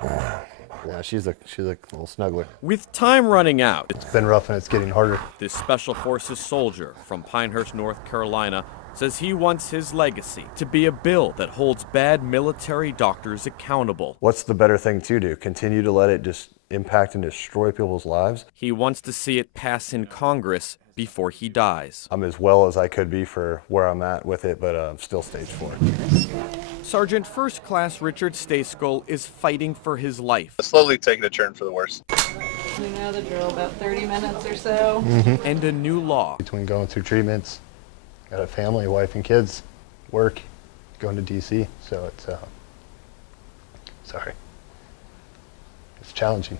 Yeah, she's a little snuggler. With time running out, It's been rough and it's getting harder. this Special Forces soldier from Pinehurst, North Carolina, says he wants his legacy to be a bill that holds bad military doctors accountable. What's the better thing to do? Continue to let it just impact and destroy people's lives? He wants to see it pass in Congress before he dies. I'm as well as I could be for where I'm at with it, but I'm still stage 4. Sergeant First Class Richard Stayskell is fighting for his life. Slowly taking a turn for the worse. You know the drill, about 30 minutes or so. And a new law. Between going through treatments, got a family, wife and kids, work, going to DC, so it's, it's challenging.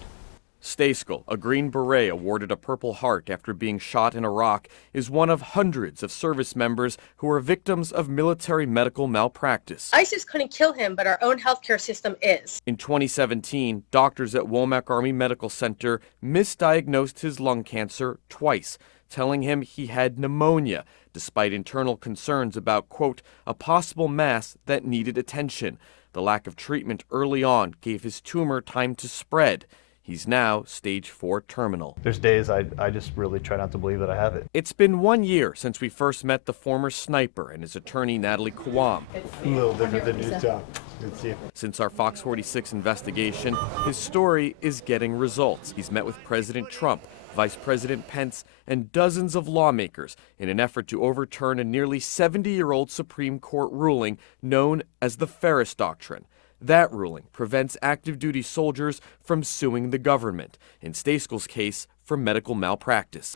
Stayskell, a Green Beret awarded a Purple Heart after being shot in Iraq, is one of hundreds of service members who are victims of military medical malpractice. ISIS couldn't kill him, but our own healthcare system is. In 2017, doctors at Womack Army Medical Center misdiagnosed his lung cancer twice, telling him he had pneumonia, despite internal concerns about, quote, a possible mass that needed attention. The lack of treatment early on gave his tumor time to spread. He's now stage 4 terminal. There's days I just really try not to believe that I have it. It's been 1 year since we first met the former sniper and his attorney, Natalie Kawam. A little different than your job. Good to see you. Since our Fox 46 investigation, his story is getting results. He's met with President Trump, Vice President Pence, and dozens of lawmakers in an effort to overturn a nearly 70-year-old Supreme Court ruling known as the Feres Doctrine. That ruling prevents active duty soldiers from suing the government, in Stayskell's case, for medical malpractice.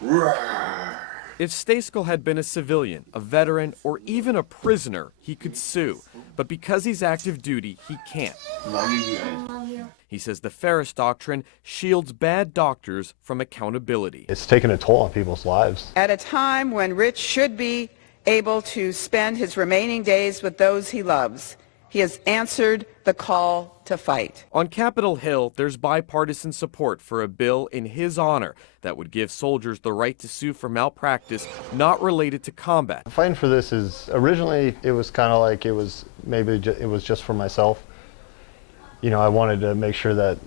If Stayskell had been a civilian, a veteran, or even a prisoner, he could sue. But because he's active duty, he can't. He says the Feres Doctrine shields bad doctors from accountability. It's taken a toll on people's lives. At a time when Rich should be able to spend his remaining days with those he loves, he has answered the call to fight. On Capitol Hill, there's bipartisan support for a bill in his honor that would give soldiers the right to sue for malpractice not related to combat. Fighting for this is, originally it was kind of like it was just for myself. You know, I wanted to make sure that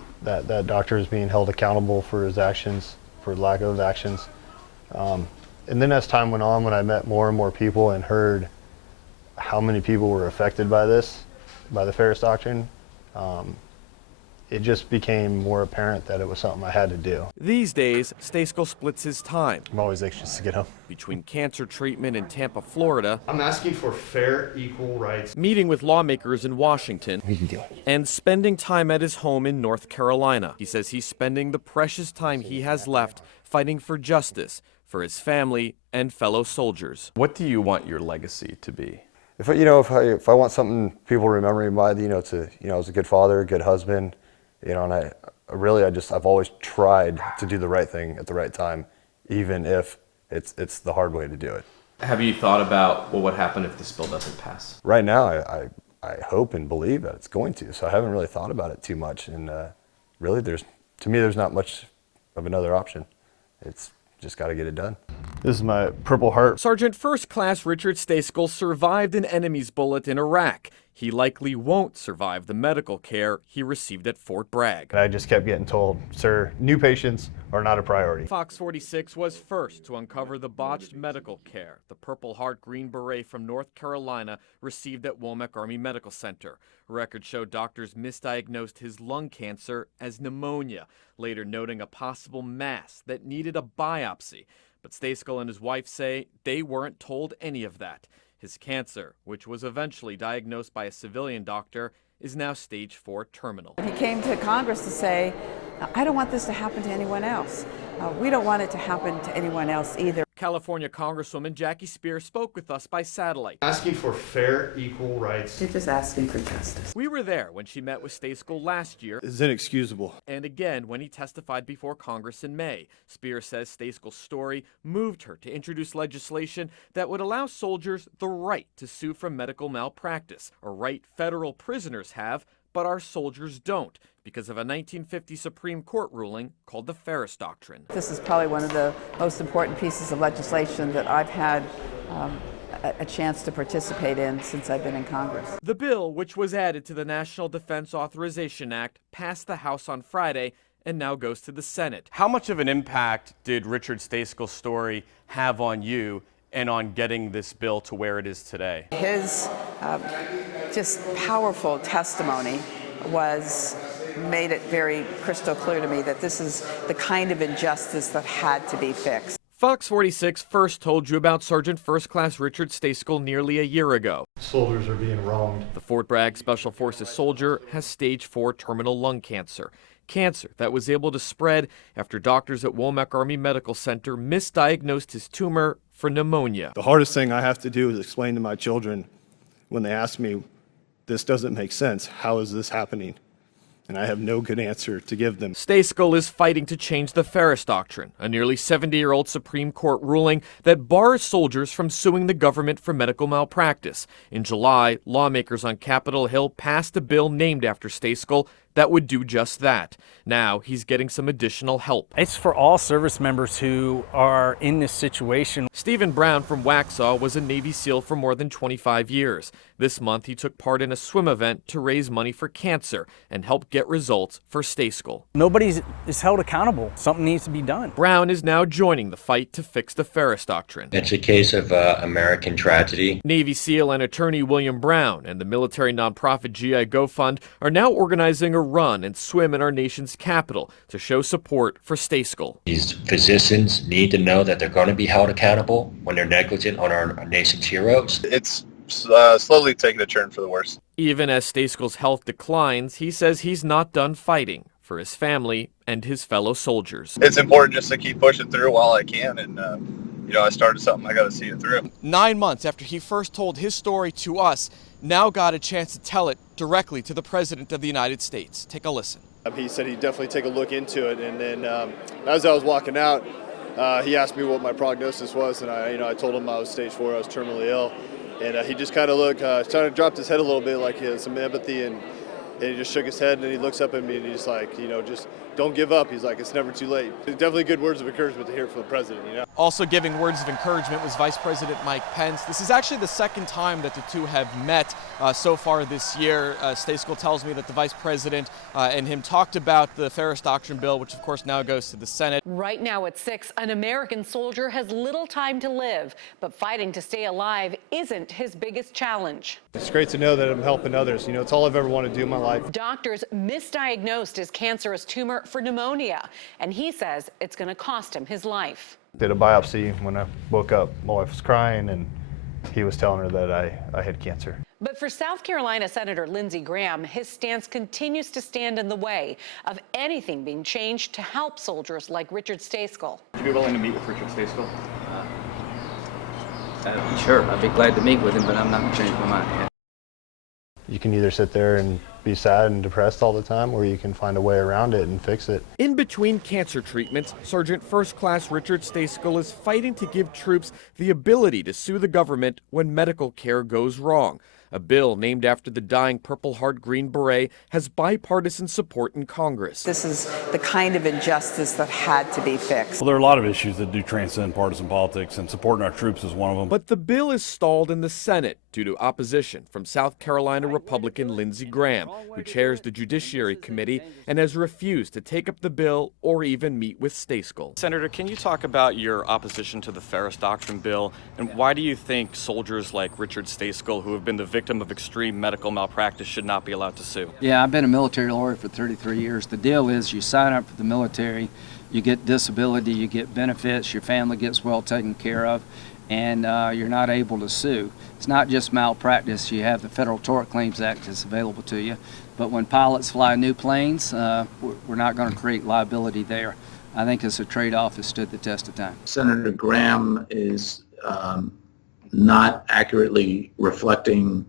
doctor is being held accountable for his actions, for lack of actions. And then as time went on, when I met more and more people and heard how many people were affected by this, by the Feres Doctrine, it just became more apparent that it was something I had to do. These days, Stayskell splits his time I'm always anxious to get home. between cancer treatment in Tampa, Florida, I'm asking for fair, equal rights. meeting with lawmakers in Washington, and spending time at his home in North Carolina. He says he's spending the precious time he has left fighting for justice for his family and fellow soldiers. What do you want your legacy to be? If I want something people remember me by, I was a good father, a good husband, and I've always tried to do the right thing at the right time, even if it's the hard way to do it. Have you thought about what would happen if this bill doesn't pass? Right now, I hope and believe that it's going to, so I haven't really thought about it too much, and really there's not much of another option. It's just got to get it done. This is my Purple Heart. Sergeant First Class Richard Stayskell survived an enemy's bullet in Iraq. He likely won't survive the medical care he received at Fort Bragg. And I just kept getting told, sir, new patients are not a priority. Fox 46 was first to uncover the botched medical care the Purple Heart Green Beret from North Carolina received at Womack Army Medical Center. Records show doctors misdiagnosed his lung cancer as pneumonia, later noting a possible mass that needed a biopsy. But Stayskell and his wife say they weren't told any of that. His cancer, which was eventually diagnosed by a civilian doctor, is now stage 4 terminal. He came to Congress to say, I don't want this to happen to anyone else. We don't want it to happen to anyone else either. California Congresswoman Jackie Spears spoke with us by satellite. Asking for fair, equal rights. They're just asking for justice. We were there when she met with Stayskell last year. It's inexcusable. And again when he testified before Congress in May. Spears says Stayskell's story moved her to introduce legislation that would allow soldiers the right to sue for medical malpractice, a right federal prisoners have, but our soldiers don't, because of a 1950 Supreme Court ruling called the Feres Doctrine. This is probably one of the most important pieces of legislation that I've had a chance to participate in since I've been in Congress. The bill, which was added to the National Defense Authorization Act, passed the House on Friday and now goes to the Senate. How much of an impact did Richard Staskel's story have on you and on getting this bill to where it is today? His just powerful testimony made it very crystal clear to me that this is the kind of injustice that had to be fixed. Fox 46 first told you about Sergeant First Class Richard Staskel nearly a year ago. Soldiers are being wronged. The Fort Bragg Special Forces soldier has stage 4 terminal lung cancer. Cancer that was able to spread after doctors at Womack Army Medical Center misdiagnosed his tumor for pneumonia. The hardest thing I have to do is explain to my children when they ask me, this doesn't make sense, how is this happening? And I have no good answer to give them. Staskel is fighting to change the Feres Doctrine, a nearly 70-year-old Supreme Court ruling that bars soldiers from suing the government for medical malpractice. In July, lawmakers on Capitol Hill passed a bill named after Staskel that would do just that. Now he's getting some additional help. It's for all service members who are in this situation. Stephen Brown from Waxhaw was a Navy SEAL for more than 25 years. This month he took part in a swim event to raise money for cancer and help get results for Staskel. Nobody is held accountable. Something needs to be done. Brown is now joining the fight to fix the Feres Doctrine. It's a case of American tragedy. Navy SEAL and attorney William Brown and the military nonprofit GI Go Fund are now organizing a run and swim in our nation's capital to show support for Staskel. These physicians need to know that they're going to be held accountable when they're negligent on our nation's heroes. It's slowly taking a turn for the worse. Even as Staskel's health declines, he says he's not done fighting for his family and his fellow soldiers. It's important just to keep pushing through while I can, and I started something, I got to see it through. 9 months after he first told his story to us, now got a chance to tell it directly to the President of the United States. Take a listen. He said he'd definitely take a look into it, and then as I was walking out, he asked me what my prognosis was, and I told him I was stage 4, I was terminally ill, and he just kind of looked, kind of dropped his head a little bit like he had some empathy, and he just shook his head, and then he looks up at me, and he's like, just don't give up. He's like, it's never too late. Definitely good words of encouragement to hear from the president, Also giving words of encouragement was Vice President Mike Pence. This is actually the second time that the two have met so far this year. Staskel tells me that the Vice President and him talked about the Feres Doctrine bill, which of course now goes to the Senate. Right now at 6, an American soldier has little time to live, but fighting to stay alive isn't his biggest challenge. It's great to know that I'm helping others. It's all I've ever wanted to do in my life. Doctors misdiagnosed his cancerous tumor for pneumonia, and he says it's going to cost him his life. Did a biopsy. When I woke up, my wife was crying, and he was telling her that I had cancer. But for South Carolina Senator Lindsey Graham, his stance continues to stand in the way of anything being changed to help soldiers like Richard Staskel. Would you be willing to meet with Richard Staskel? Sure, I'd be glad to meet with him, but I'm not going to change my mind yet. You can either sit there and be sad and depressed all the time, or you can find a way around it and fix it. In between cancer treatments, Sergeant First Class Richard Staskel is fighting to give troops the ability to sue the government when medical care goes wrong. A bill named after the dying Purple Heart Green Beret has bipartisan support in Congress. This is the kind of injustice that had to be fixed. Well, there are a lot of issues that do transcend partisan politics, and supporting our troops is one of them. But the bill is stalled in the Senate due to opposition from South Carolina Republican Lindsey Graham, who chairs the Judiciary Committee and has refused to take up the bill or even meet with Staskel. Senator, can you talk about your opposition to the Feres Doctrine bill, and why do you think soldiers like Richard Staskel, who have been the victim of extreme medical malpractice, should not be allowed to sue? Yeah, I've been a military lawyer for 33 years. The deal is you sign up for the military, you get disability, you get benefits, your family gets well taken care of, and you're not able to sue. It's not just malpractice. You have the Federal Tort Claims Act that's available to you. But when pilots fly new planes, we're not going to create liability there. I think it's a trade-off that stood the test of time. Senator Graham is not accurately reflecting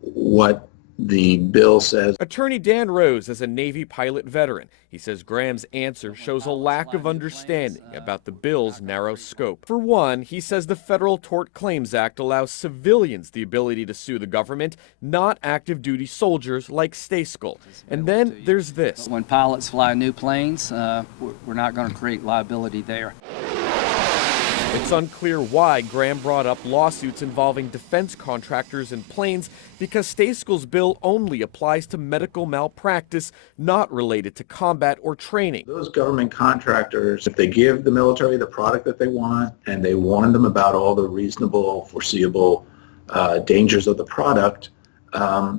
what the bill says. Attorney Dan Rose is a Navy pilot veteran. He says Graham's answer shows a lack of understanding about the bill's narrow scope. For one, he says the Federal Tort Claims Act allows civilians the ability to sue the government, not active duty soldiers like Staskel. And then there's this. When pilots fly new planes, we're not going to create liability there. It's unclear why Graham brought up lawsuits involving defense contractors and planes, because Stejskel's bill only applies to medical malpractice, not related to combat or training. Those government contractors, if they give the military the product that they want and they warn them about all the reasonable, foreseeable dangers of the product,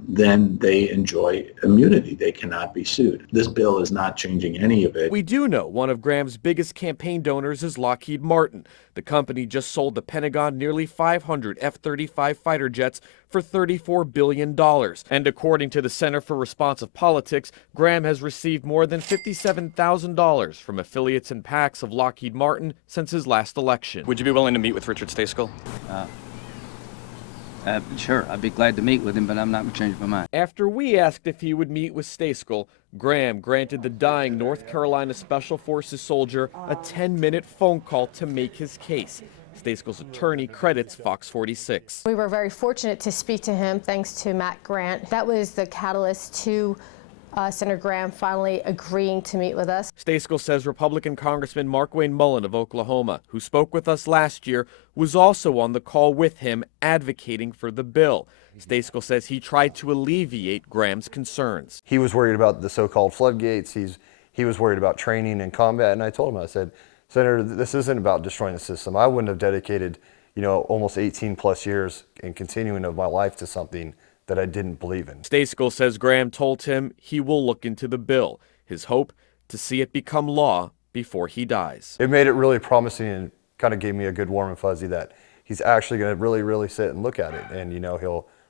then they enjoy immunity. They cannot be sued. This bill is not changing any of it. We do know one of Graham's biggest campaign donors is Lockheed Martin. The company just sold the Pentagon nearly 500 F-35 fighter jets for $34 billion. And according to the Center for Responsive Politics, Graham has received more than $57,000 from affiliates and PACs of Lockheed Martin since his last election. Would you be willing to meet with Richard Stejskal? Sure, I'd be glad to meet with him, but I'm not going to change my mind. After we asked if he would meet with Stejskal, Graham granted the dying North Carolina Special Forces soldier a 10-minute phone call to make his case. Stejskal's attorney credits Fox 46. We were very fortunate to speak to him thanks to Matt Grant. That was the catalyst to Senator Graham finally agreeing to meet with us. Stejskal says Republican Congressman Markwayne Mullin of Oklahoma, who spoke with us last year, was also on the call with him advocating for the bill. Stejskal says he tried to alleviate Graham's concerns. He was worried about the so-called floodgates. He was worried about training and combat. And I told him, I said, Senator, this isn't about destroying the system. I wouldn't have dedicated, almost 18 plus years and continuing of my life to something that I didn't believe in. Stejskal says Graham told him he will look into the bill. His hope to see it become law before he dies. It made it really promising and kind of gave me a good warm and fuzzy that he's actually going to really sit and look at it, and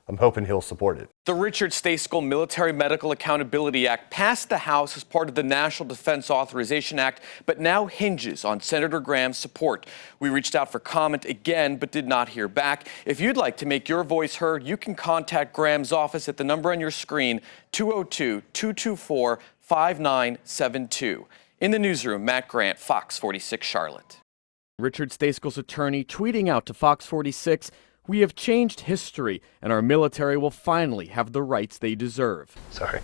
I'm hoping he'll support it. The Richard Stejskal Military Medical Accountability Act passed the House as part of the National Defense Authorization Act, but now hinges on Senator Graham's support. We reached out for comment again, but did not hear back. If you'd like to make your voice heard, you can contact Graham's office at the number on your screen, 202-224-5972. In the newsroom, Matt Grant, Fox 46 Charlotte. Richard Stejskal's attorney tweeting out to Fox 46, "We have changed history, and our military will finally have the rights they deserve." Sorry.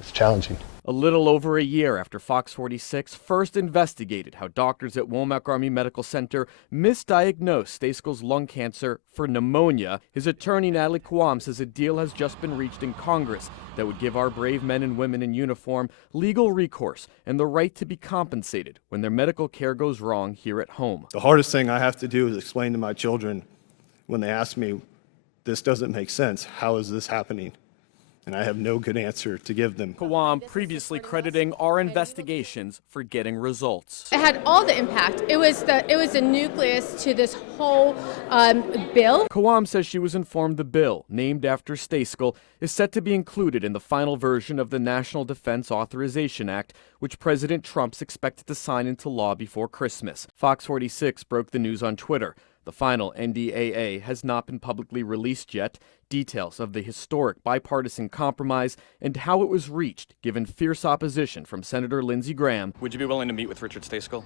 It's challenging. A little over a year after Fox 46 first investigated how doctors at Womack Army Medical Center misdiagnosed Stejskal's lung cancer for pneumonia, his attorney Natalie Quam says a deal has just been reached in Congress that would give our brave men and women in uniform legal recourse and the right to be compensated when their medical care goes wrong here at home. The hardest thing I have to do is explain to my children when they ask me, this doesn't make sense, how is this happening? And I have no good answer to give them. Quam previously crediting our investigations for getting results. It had all the impact. It was the nucleus to this whole bill. Quam says she was informed the bill, named after Stejskal, is set to be included in the final version of the National Defense Authorization Act, which President Trump's expected to sign into law before Christmas. Fox 46 broke the news on Twitter. The final NDAA has not been publicly released yet. Details of the historic bipartisan compromise and how it was reached, given fierce opposition from Senator Lindsey Graham. Would you be willing to meet with Richard Stejskal?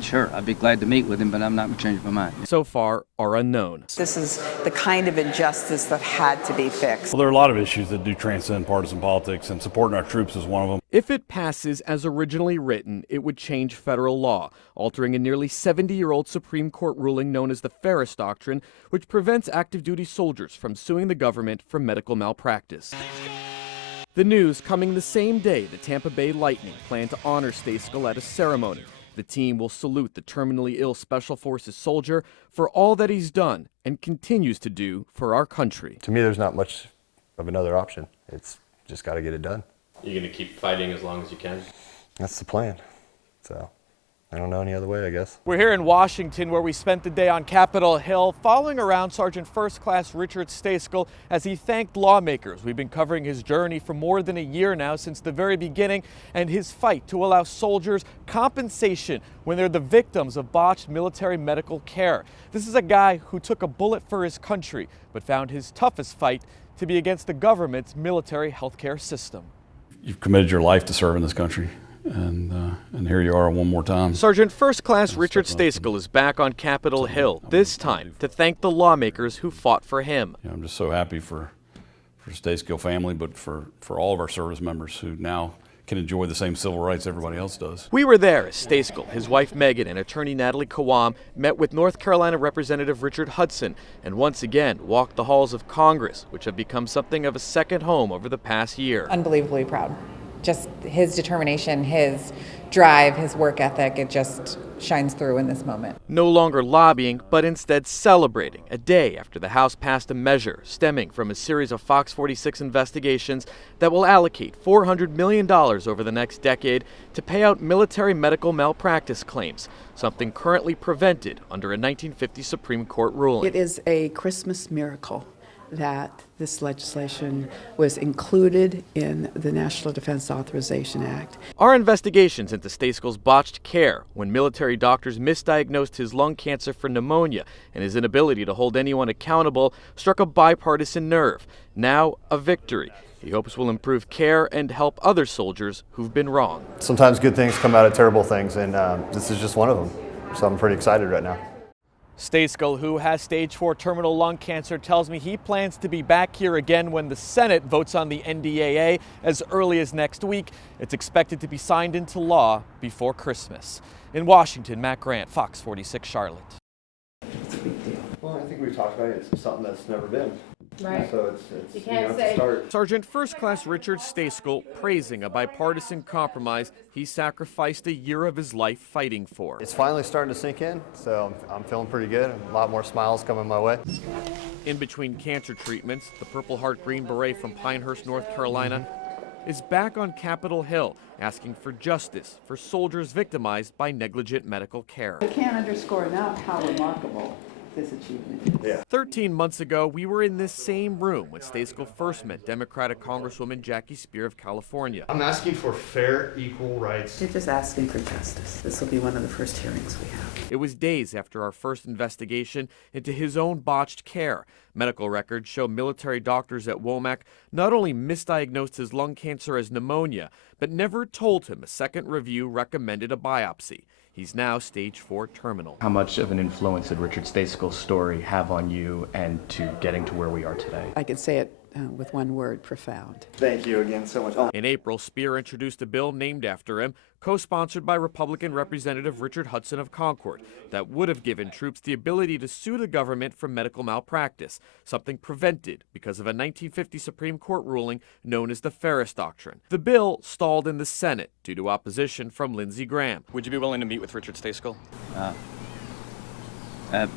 Sure, I'd be glad to meet with him, but I'm not going to change my mind. So far are unknown. This is the kind of injustice that had to be fixed. Well, there are a lot of issues that do transcend partisan politics, and supporting our troops is one of them. If it passes as originally written, it would change federal law, altering a nearly 70-year-old Supreme Court ruling known as the Feres Doctrine, which prevents active duty soldiers from suing the government for medical malpractice. The news coming the same day the Tampa Bay Lightning plan to honor Stejskal at a ceremony. The team will salute the terminally ill Special Forces soldier for all that he's done and continues to do for our country. To me, there's not much of another option. It's just got to get it done. You're going to keep fighting as long as you can? That's the plan. So I don't know any other way, I guess. We're here in Washington, where we spent the day on Capitol Hill following around Sergeant First Class Richard Stejskal as he thanked lawmakers. We've been covering his journey for more than a year now, since the very beginning, and his fight to allow soldiers compensation when they're the victims of botched military medical care. This is a guy who took a bullet for his country, but found his toughest fight to be against the government's military healthcare system. You've committed your life to serving this country. And here you are one more time. Sergeant First Class Richard Stejskal is back on Capitol Hill, this time to thank the lawmakers who fought for him. I'm just so happy for the Stejskal family, but for all of our service members who now can enjoy the same civil rights everybody else does. We were there as Stayskull, his wife Megan, and attorney Natalie Kawam met with North Carolina Representative Richard Hudson and once again walked the halls of Congress, which have become something of a second home over the past year. Unbelievably proud. Just his determination, his drive, his work ethic, it just shines through in this moment. No longer lobbying, but instead celebrating a day after the House passed a measure stemming from a series of Fox 46 investigations that will allocate $400 million over the next decade to pay out military medical malpractice claims, something currently prevented under a 1950 Supreme Court ruling. It is a Christmas miracle that this legislation was included in the National Defense Authorization Act. Our investigations into Stayskull's botched care when military doctors misdiagnosed his lung cancer for pneumonia and his inability to hold anyone accountable struck a bipartisan nerve. Now, a victory he hopes will improve care and help other soldiers who've been wrong. Sometimes good things come out of terrible things, and this is just one of them. So I'm pretty excited right now. Stayskull, who has stage 4 terminal lung cancer, tells me he plans to be back here again when the Senate votes on the NDAA as early as next week. It's expected to be signed into law before Christmas. In Washington, Matt Grant, Fox 46 Charlotte. It's a big deal. Well, I think we've talked about it. It's something that's never been. Right. So it's You can't it's say. a start. Sergeant First Class Richard Stayskull praising a bipartisan compromise he sacrificed a year of his life fighting for. It's finally starting to sink in, so I'm feeling pretty good. A lot more smiles coming my way. In between cancer treatments, the Purple Heart Green Beret from Pinehurst, North Carolina, is back on Capitol Hill asking for justice for soldiers victimized by negligent medical care. I can't underscore enough how remarkable this achievement is. Yeah. 13 months ago, we were in this same room when Stayskull first met Democratic Congresswoman Jackie Spear of California. I'm asking for fair, equal rights. You're just asking for justice. This will be one of the first hearings we have. It was days after our first investigation into his own botched care. Medical records show military doctors at Womack not only misdiagnosed his lung cancer as pneumonia, but never told him a second review recommended a biopsy. He's now stage 4 terminal. How much of an influence did Richard Stayskull's story have on you and to getting to where we are today? I could say it with one word: profound. Thank you again so much. In April, Spear introduced a bill named after him, co-sponsored by Republican Representative Richard Hudson of Concord, that would have given troops the ability to sue the government for medical malpractice, something prevented because of a 1950 Supreme Court ruling known as the Feres Doctrine. The bill stalled in the Senate due to opposition from Lindsey Graham. Would you be willing to meet with Richard Stayskull?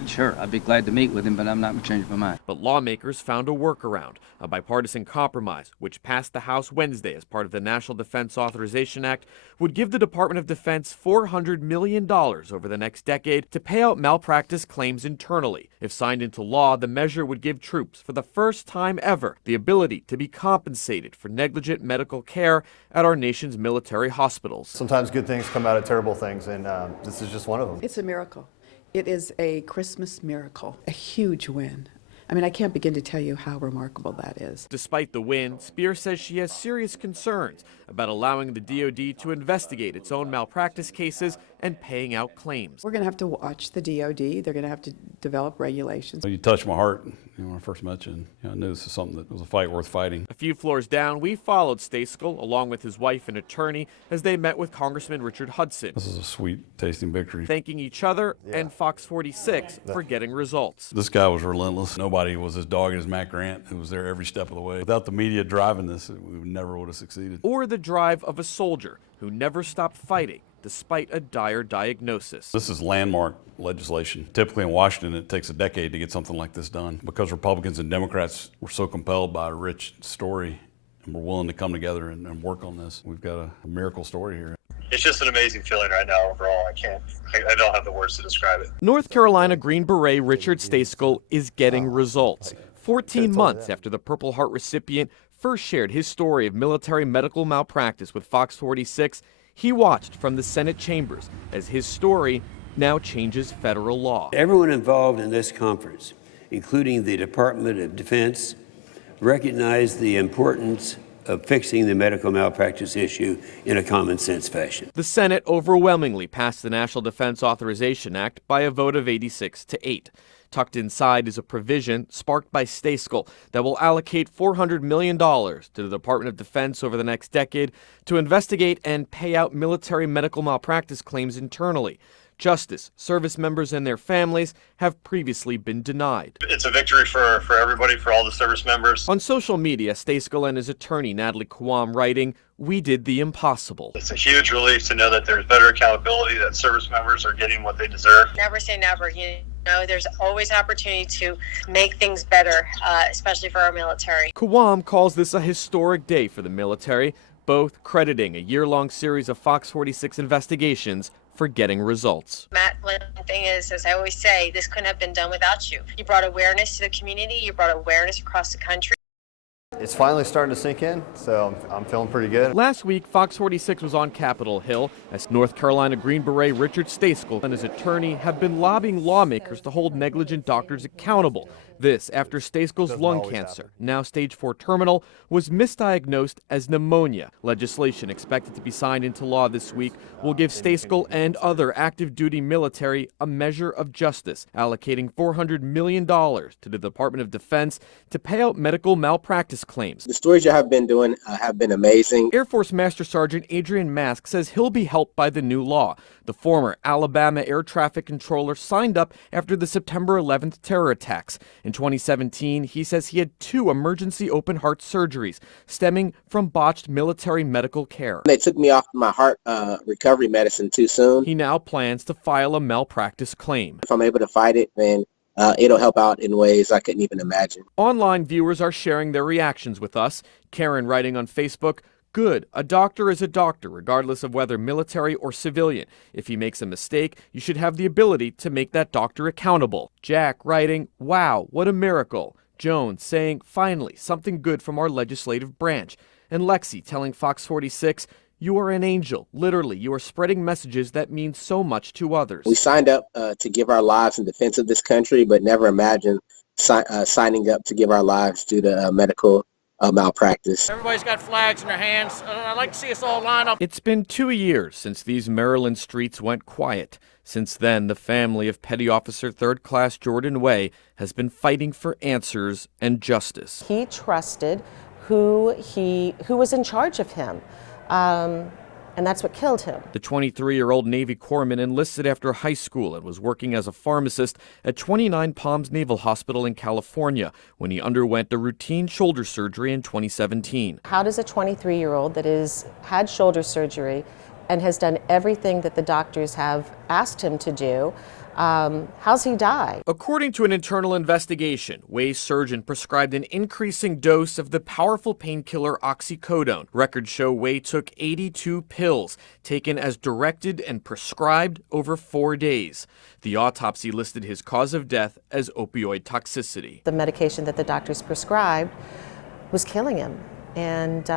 Sure, I'd be glad to meet with him, but I'm not going to change my mind. But lawmakers found a workaround, a bipartisan compromise, which passed the House Wednesday as part of the National Defense Authorization Act, would give the Department of Defense $400 million over the next decade to pay out malpractice claims internally. If signed into law, the measure would give troops, for the first time ever, the ability to be compensated for negligent medical care at our nation's military hospitals. Sometimes good things come out of terrible things, and this is just one of them. It's a miracle. It is a Christmas miracle, a huge win. I mean, I can't begin to tell you how remarkable that is. Despite the win, Spear says she has serious concerns about allowing the DoD to investigate its own malpractice cases and paying out claims. We're going to have to watch the DoD. They're going to have to develop regulations. You touched my heart when I first met you, and I knew this was something that was a fight worth fighting. A few floors down, we followed Stayskull, along with his wife and attorney, as they met with Congressman Richard Hudson. This is a sweet tasting victory. Thanking each other and Fox 46 for getting results. This guy was relentless. Nobody was as dogged as Matt Grant, who was there every step of the way. Without the media driving this, we never would have succeeded. Or the drive of a soldier who never stopped fighting despite a dire diagnosis. This is landmark legislation. Typically in Washington, it takes a decade to get something like this done. Because Republicans and Democrats were so compelled by a rich story and were willing to come together and work on this, we've got a miracle story here. It's just an amazing feeling right now overall. I don't have the words to describe it. North Carolina Green Beret Richard Stayskull is getting results. 14 months after the Purple Heart recipient first shared his story of military medical malpractice with Fox 46, he watched from the Senate chambers as his story now changes federal law. Everyone involved in this conference, including the Department of Defense, recognized the importance of fixing the medical malpractice issue in a common sense fashion. The Senate overwhelmingly passed the National Defense Authorization Act by a vote of 86 to 8. Tucked inside is a provision sparked by Stejskal that will allocate $400 million to the Department of Defense over the next decade to investigate and pay out military medical malpractice claims internally. Justice, service members, and their families have previously been denied. It's a victory for everybody, for all the service members. On social media, Stejskal and his attorney, Natalie Kwam, writing, "We did the impossible." It's a huge relief to know that there's better accountability, that service members are getting what they deserve. Never say never. You know, there's always opportunity to make things better, especially for our military. Kwam calls this a historic day for the military, both crediting a year-long series of Fox 46 investigations for getting results. Matt, one thing is, as I always say, this couldn't have been done without you. You brought awareness to the community. You brought awareness across the country. It's finally starting to sink in, so I'm feeling pretty good. Last week, Fox 46 was on Capitol Hill as North Carolina Green Beret Richard Stejskal and his attorney have been lobbying lawmakers to hold negligent doctors accountable. This after Stejskal's lung cancer, now stage 4 terminal, was misdiagnosed as pneumonia. Legislation expected to be signed into law this week will give Stejskal and other active duty military a measure of justice, allocating $400 million to the Department of Defense to pay out medical malpractice claims. The stories you have been doing have been amazing. Air Force Master Sergeant Adrian Mask says he'll be helped by the new law. The former Alabama air traffic controller signed up after the September 11th terror attacks. In 2017, he says he had 2 emergency open heart surgeries stemming from botched military medical care. They took me off my heart recovery medicine too soon. He now plans to file a malpractice claim. If I'm able to fight it, then it'll help out in ways I couldn't even imagine. Online viewers are sharing their reactions with us. Karen writing on Facebook, "Good. A doctor is a doctor, regardless of whether military or civilian. If he makes a mistake, you should have the ability to make that doctor accountable." Jack writing, "Wow, what a miracle." Jones saying, "Finally, something good from our legislative branch." And Lexi telling Fox 46, "You are an angel. Literally, you are spreading messages that mean so much to others." We signed up to give our lives in defense of this country, but never imagined signing up to give our lives due to medical malpractice. Everybody's got flags in their hands. I'd like to see us all line up. It's been 2 years since these Maryland streets went quiet. Since then, the family of Petty Officer 3rd Class Jordan Way has been fighting for answers and justice. He trusted who was in charge of him. And that's what killed him. The 23-year-old Navy corpsman enlisted after high school and was working as a pharmacist at 29 Palms Naval Hospital in California when he underwent a routine shoulder surgery in 2017. How does a 23-year-old that has had shoulder surgery and has done everything that the doctors have asked him to do, how's he die? According to an internal investigation, Way's surgeon prescribed an increasing dose of the powerful painkiller oxycodone. Records show Way took 82 pills, taken as directed and prescribed over 4 days. The autopsy listed his cause of death as opioid toxicity. The medication that the doctors prescribed was killing him, and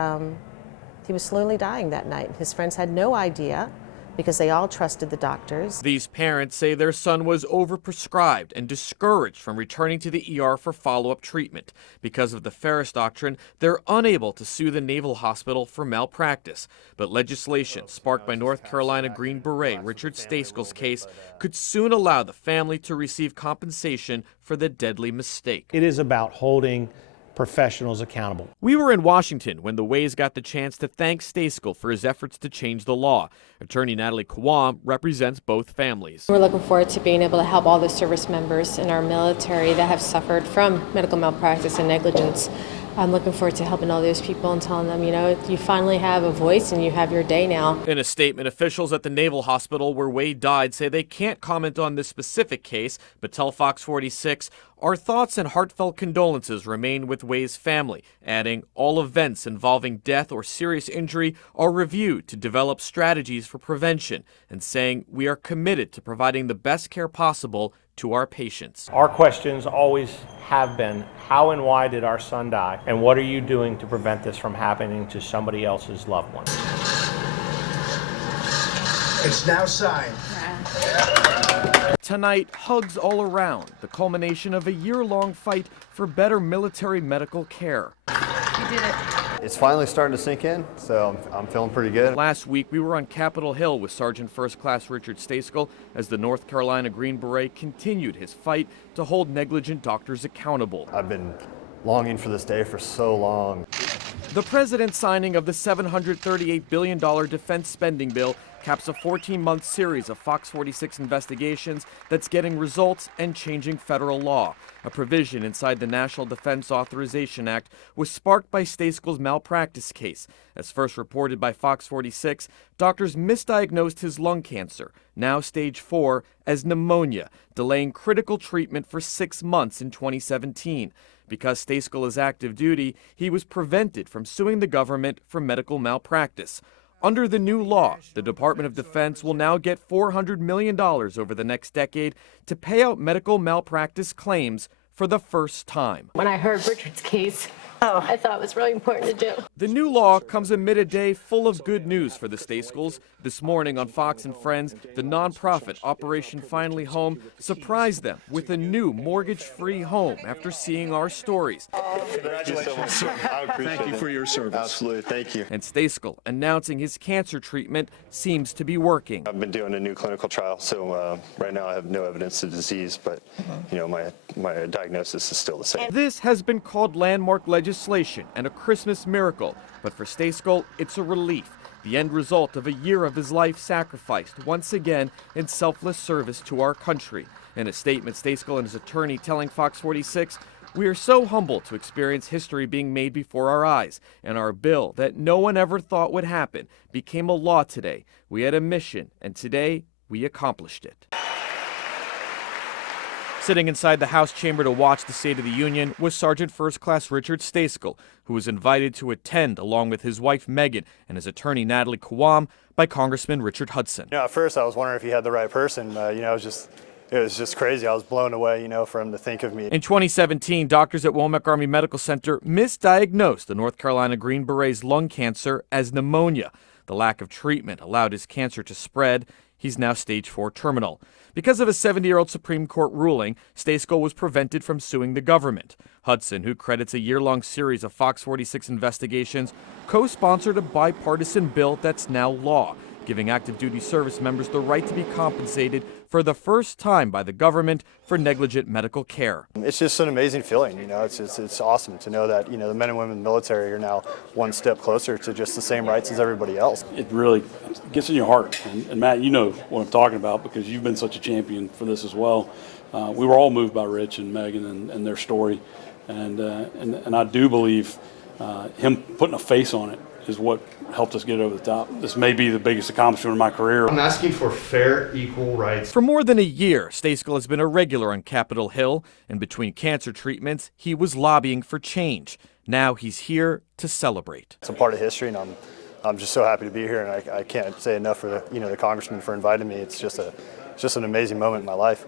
he was slowly dying that night. His friends had no idea, because they all trusted the doctors. These parents say their son was overprescribed and discouraged from returning to the ER for follow-up treatment. Because of the Feres Doctrine, they're unable to sue the Naval Hospital for malpractice. But legislation sparked by North Carolina Green Beret Richard Stejskal's case could soon allow the family to receive compensation for the deadly mistake. It is about holding professionals accountable. We were in Washington when the Ways got the chance to thank Stejskal for his efforts to change the law. Attorney Natalie Kwam represents both families. We're looking forward to being able to help all the service members in our military that have suffered from medical malpractice and negligence. I'm looking forward to helping all those people and telling them, you know, you finally have a voice and you have your day now. In a statement, officials at the Naval Hospital where Wade died say they can't comment on this specific case, but tell Fox 46, "Our thoughts and heartfelt condolences remain with Wade's family," adding, "All events involving death or serious injury are reviewed to develop strategies for prevention," and saying, "We are committed to providing the best care possible to our patients." Our questions always have been, how and why did our son die? And what are you doing to prevent this from happening to somebody else's loved one? It's now signed. Tonight, hugs all around, the culmination of a year-long fight for better military medical care. did it. It's finally starting to sink in, so I'm feeling pretty good. Last week, we were on Capitol Hill with Sergeant First Class Richard Staeskel as the North Carolina Green Beret continued his fight to hold negligent doctors accountable. I've been longing for this day for so long. The president's signing of the $738 billion defense spending bill caps a 14-month series of Fox 46 investigations that's getting results and changing federal law. A provision inside the National Defense Authorization Act was sparked by Staeskel's malpractice case. As first reported by Fox 46, doctors misdiagnosed his lung cancer, now stage 4, as pneumonia, delaying critical treatment for 6 months in 2017. Because Staeskel is active duty, he was prevented from suing the government for medical malpractice. Under the new law, the Department of Defense will now get $400 million over the next decade to pay out medical malpractice claims for the first time. When I heard Richard's case, I thought it was really important to do. The new law comes amid a day full of good news for the Staeskels. This morning on Fox and Friends, the nonprofit Operation Finally Home surprised them with a new mortgage-free home after seeing our stories. Congratulations. Thank you for your service. Absolutely, thank you. And Staeskel announcing his cancer treatment seems to be working. I've been doing a new clinical trial, so right now I have no evidence of disease, but you know my diagnosis is still the same. This has been called landmark legislation and a Christmas miracle, but for Staeskel, it's a relief. The end result of a year of his life sacrificed once again in selfless service to our country. In a statement, Staeskel and his attorney telling Fox 46, "We are so humbled to experience history being made before our eyes, and our bill that no one ever thought would happen became a law today. We had a mission, and today we accomplished it." Sitting inside the House chamber to watch the State of the Union was Sergeant First Class Richard Staeskel, who was invited to attend along with his wife Megan and his attorney Natalie Kawam by Congressman Richard Hudson. At first I was wondering if he had the right person. It was just crazy. I was blown away, for him to think of me. In 2017, doctors at Womack Army Medical Center misdiagnosed the North Carolina Green Beret's lung cancer as pneumonia. The lack of treatment allowed his cancer to spread. He's now stage 4 terminal. Because of a 70-year-old Supreme Court ruling, Staeskel was prevented from suing the government. Hudson, who credits a year-long series of Fox 46 investigations, co-sponsored a bipartisan bill that's now law, giving active duty service members the right to be compensated for the first time by the government for negligent medical care. It's just an amazing feeling, it's awesome to know that, the men and women in the military are now one step closer to just the same rights as everybody else. It really gets in your heart, and Matt, you know what I'm talking about because you've been such a champion for this as well. We were all moved by Rich and Megan and their story, and I do believe him putting a face on it is what helped us get over the top. This may be the biggest accomplishment of my career. I'm asking for fair, equal rights. For more than a year, Staeskel has been a regular on Capitol Hill, and between cancer treatments, he was lobbying for change. Now he's here to celebrate. It's a part of history, and I'm just so happy to be here, and I can't say enough for the congressman for inviting me. It's just an amazing moment in my life.